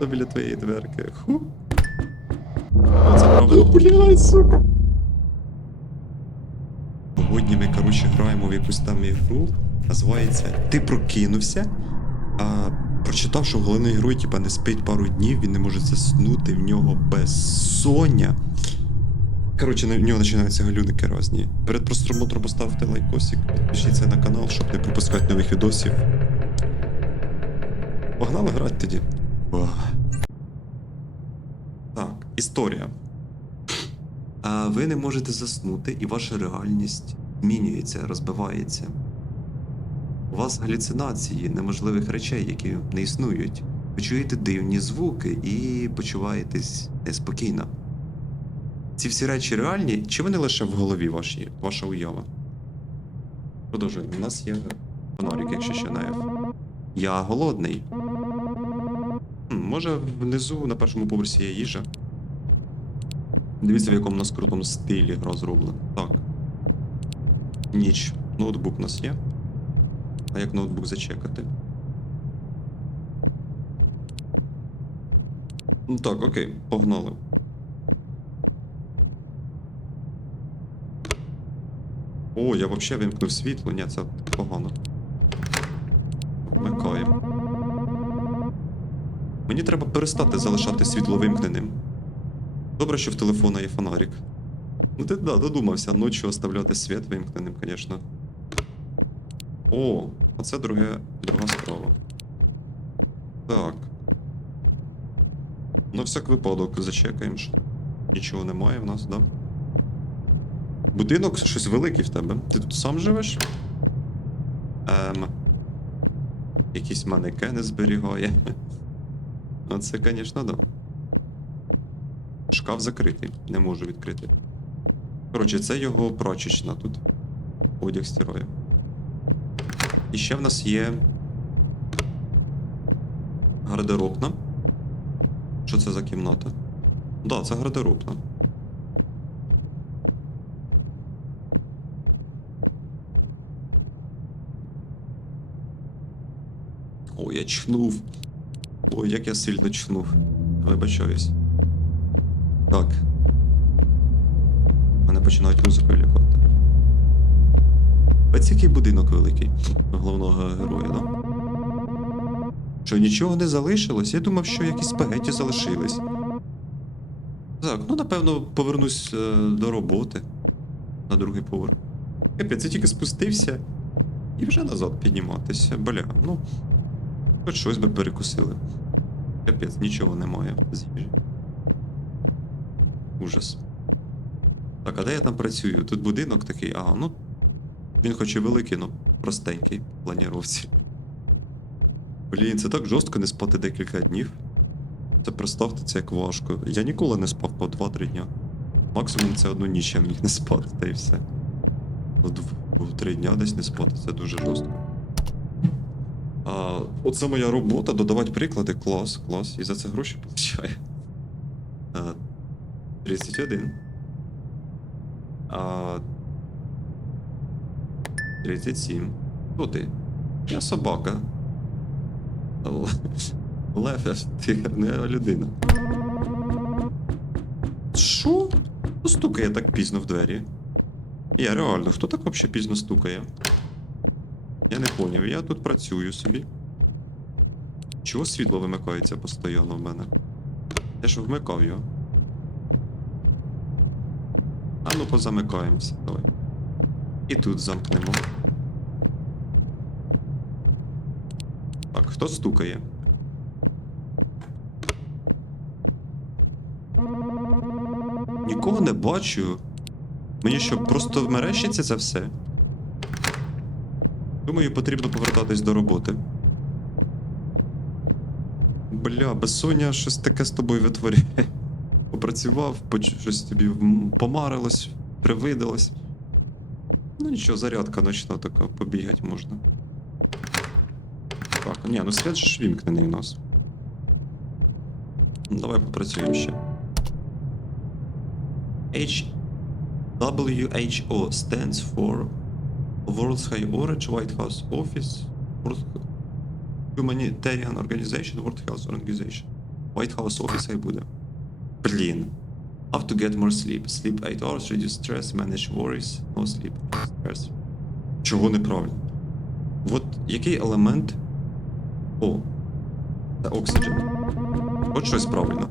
То біля твоєї дверки. Ху. О, це. Блядь, сука. Сьогодні ми, коротше, граємо в якусь там ігру. Називається Ти прокинувся. А прочитав, що головний герой типа не спить пару днів, він не може заснути, в нього безсоння. Коротше, в нього починаються галюники різні. Перед просмотром поставте лайкосик, підпишіться на канал, щоб не пропускати нових відосів. Погнали грати тоді. Так, історія. Ви не можете заснути, і ваша реальність змінюється, розбивається. У вас галюцинації неможливих речей, які не існують. Ви чуєте дивні звуки і почуваєтесь неспокійно. Ці всі речі реальні, чи вони лише в голові вашій, ваша уява? Продовжуємо. У нас є фонарик, якщо ще F. Я голодний. Може, внизу на першому поверсі є їжа. Дивіться, в якому у нас крутому стилі гра зроблена. Так. Ніч. Ноутбук у нас є. А як ноутбук зачекати? Ну так, окей, погнали. О, я взагалі вимкнув світло, ні, це погано. Вмикаємо. Мені треба перестати залишати світло вимкненим. Добре, що в телефона є фонарик. Ну ти да, додумався ночі оставляти світ вимкненим, звісно. О, а це друге, друга справа. Так. На всяк випадок зачекаємо, нічого немає в нас, да? Будинок щось великий в тебе. Ти тут сам живеш? Ем. Якісь манекени зберігає. Оце, звісно, да. Шкаф закритий, не можу відкрити. Коротше, це його прачечна тут. Одяг стирає. І ще в нас є. Гардеробна. Що це за кімната? Да, це гардеробна. О, я чхнув. Ой, як я сильно чхнув. Вибачаюсь. Так. Мене починають музикою лякати. Ось який будинок великий головного героя, да? Що нічого не залишилось? Я думав, що якісь спагеті залишились. Так, ну напевно повернусь е, до роботи на другий поверх. Капець, я тільки спустився і вже назад підніматися. Бля, ну. Хоч щось би перекусили. Капець, нічого немає з їжі. Ужас. Так, а де я там працюю? Тут будинок такий, ага, ну. Він хоч і великий, ну простенький в планіровці. Блін, це так жорстко не спати декілька днів. Це представте, це як важко. Я ніколи не спав по 2-3 дня. Максимум це одну ніч я міг не спати, та й все. Ну, дв- три дня десь не спати, це дуже жорстко. Оце моя робота, додавати приклади, клас, клас. І за це гроші получаю. 31. А, 37. Хто ти? Я собака. Л- Лев, ти не людина. Що? Хто стукає так пізно в двері? Я реально, хто так взагалі пізно стукає? Я не поняв, я тут працюю собі. Чого світло вимикається постійно в мене? Я ж вмикав його. А ну позамикаємося, давай. І тут замкнемо. Так, хто стукає? Нікого не бачу. Мені що, просто мерещиться це все? Думаю, потрібно повертатись до роботи. Бля, безсоння щось таке з тобою витворяє. Попрацював, щось тобі помарилось, привидалось. Ну нічого, зарядка ночна така, побігати можна. Так, ні, ну свят же ж вімкнений у нас. Ну, Давай попрацюємо ще. H... WHO stands for World's High Orange White House Office Humanitarian Organization World Health Organization. White House Office хай буде. Блін. How to get more sleep. Sleep 8 hours, reduce stress, manage worries, no sleep, stress. Чого неправильно? От який елемент. О. Це Oxygen. От щось правильно.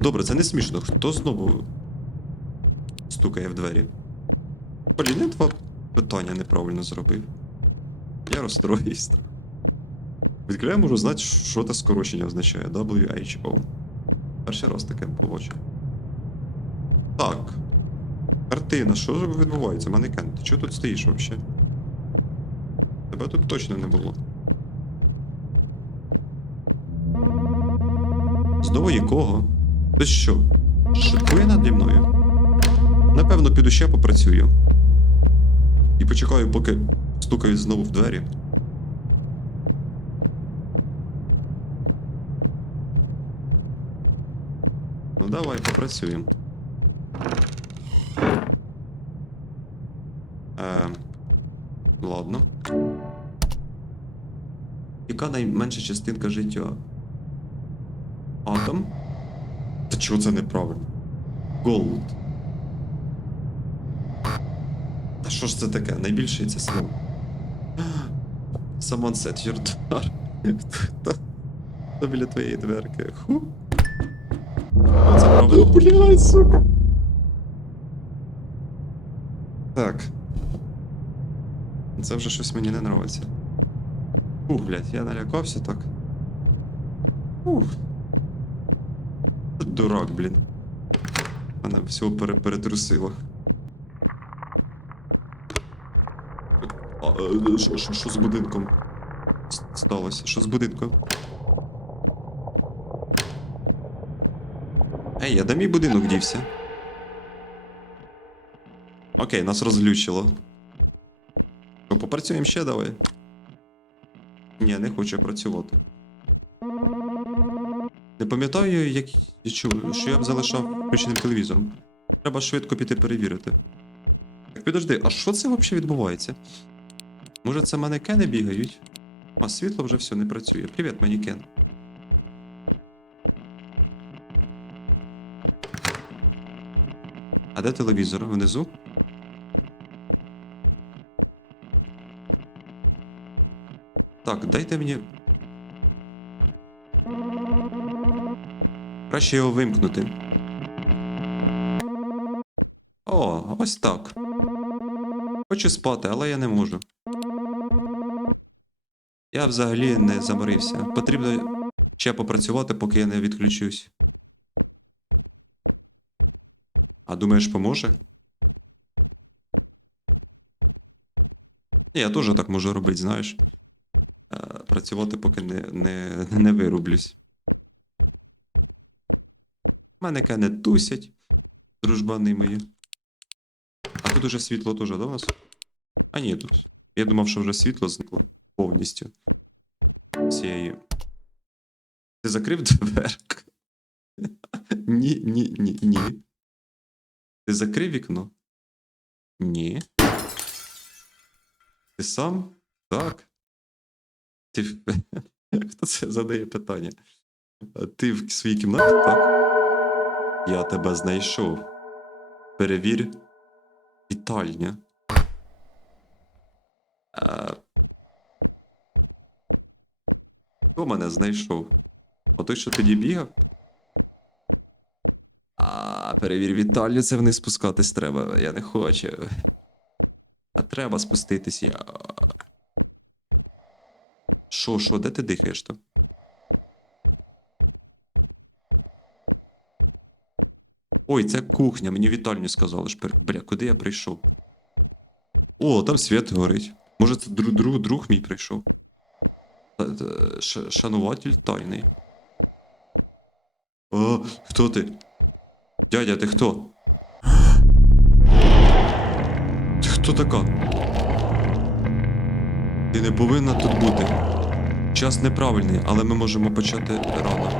Добре, це не смішно. Хто знову стукає в двері? Блін, я два питання неправильно зробив. Я розстроюсь. Трохи. Можу знати, що це скорочення означає. WHO. Перший раз таке побачив. Так. Картина, що відбувається? Манекен, ти чого тут стоїш взагалі? Тебе тут точно не було. Знову якого? Ти що? Шикує наді мною? Напевно, піду ще попрацюю. І почекаю, поки стукають знову в двері. Давай попрацюємо. Е, ладно. Яка найменша частинка життя? Атом? Та чого це неправильно? Gold. Та що ж це таке? Найбільше це слово. Door. Хто- Хто біля твоєї дверки? Ху? Це. Блядь, сука. Так. Це вже щось мені не нравиться. Ух, блядь, я налякався так. Ух. Дурак, блін. Мене всього пере перетрусило. Е, що, з будинком сталося? Що з будинком? Ей, а мій будинок дівся? Окей, нас розглючило. Що, попрацюємо ще давай? Ні, не хочу працювати. Не пам'ятаю, як я що я б залишав включеним телевізором. Треба швидко піти перевірити. Так, підожди, а що це взагалі відбувається? Може, це манекени бігають? А світло вже все не працює. Привіт, манекен. А де телевізор? Внизу? Так, дайте мені. Краще його вимкнути. О, ось так. Хочу спати, але я не можу. Я взагалі не заморився. Потрібно ще попрацювати, поки я не відключусь. А думаєш, поможе? Я теж так можу робити, знаєш. Е, Працювати, поки не, не, не вирублюсь. Мене не тусять, дружбани мої. А тут уже світло теж, у нас? А ні, тут. Я думав, що вже світло зникло повністю. Цієї. Ти закрив дверку? Ні, ні, ні, ні. Ти закрив вікно? Ні. Ти сам? Так. Ти. Хто це задає питання? Ти в своїй кімнаті, так? Я тебе знайшов. Перевір. Вітальня. А... Хто мене знайшов? Отой, що тоді бігав? А, перевір вітальню, це вниз спускатись треба. Я не хочу. А треба спуститись я. Що, що, де ти дихаєш то? Ой, це кухня, мені вітальню сказали. Шпер... Бля, куди я прийшов? О, там світ горить. Може, це друг, друг, друг мій прийшов. Шануватель тайний. О, хто ти? Дядя, ти хто? Ти хто така? Ти не повинна тут бути. Час неправильний, але ми можемо почати рано.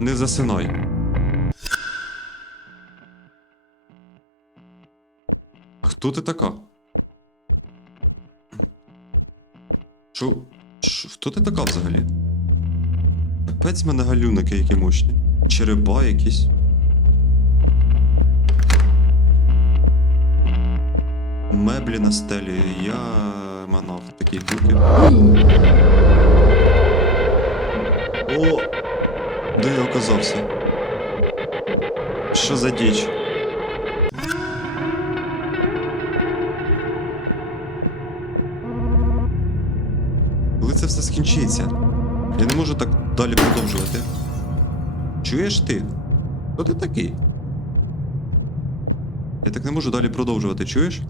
Не засинай. А хто ти така? Що? Що? Хто ти така взагалі? Капець мене галюники які мощні. Череба якісь. Меблі на стелі. Я манав такі глюки. О! Де я оказався? Що за діч? Коли це все скінчиться? Я не можу так далі продовжувати. Чуєш ти? Хто ти такий? Я так не можу далі продовжувати, чуєш?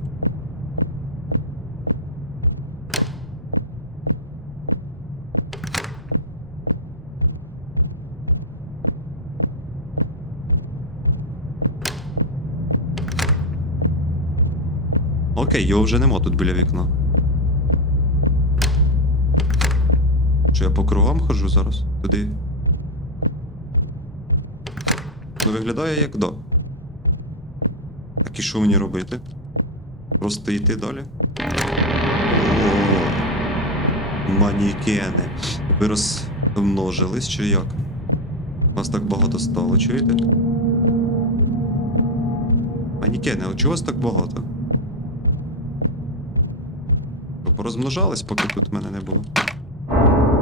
Окей, його вже нема тут біля вікна. Що я по кругам ходжу зараз? Туди. Ну виглядає як до. Так і що мені робити? Просто йти далі? О, манікени. Ви розмножились чи як? Вас так багато стало, чуєте? Манікени, а чого вас так багато? Ви порозмножались, поки тут мене не було.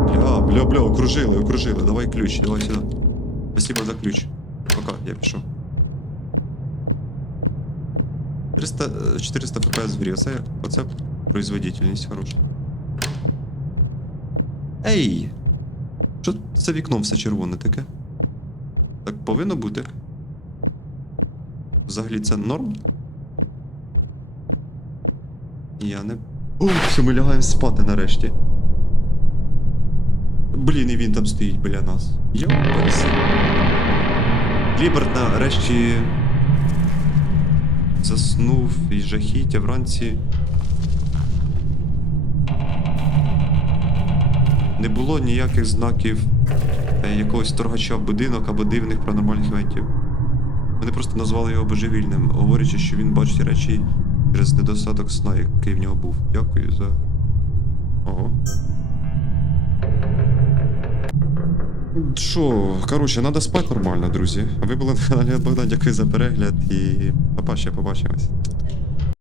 Бля, бля, бля, окружили, окружили. Давай ключ, давай сюди. Спасибо за ключ. Пока, я пішов. 300, е, 400 ФПС в грі, оце, оце производительність хороша. Ей! Що за вікном все червоне таке? Так повинно бути. Взагалі це норм? Я не. О, все, ми лягаємо спати нарешті. Блін, і він там стоїть біля нас. Йопарсь. Ліберт нарешті заснув і жахіття вранці. Не було ніяких знаків е, якогось торгача в будинок або дивних паранормальних івентів. Вони просто назвали його божевільним, говорячи, що він бачить речі через недостаток сна, який в нього був. Дякую за. Ого. Що, коротше, треба спати нормально, друзі. Ви були на каналі Богдан, дякую за перегляд і папа, ще побачимось.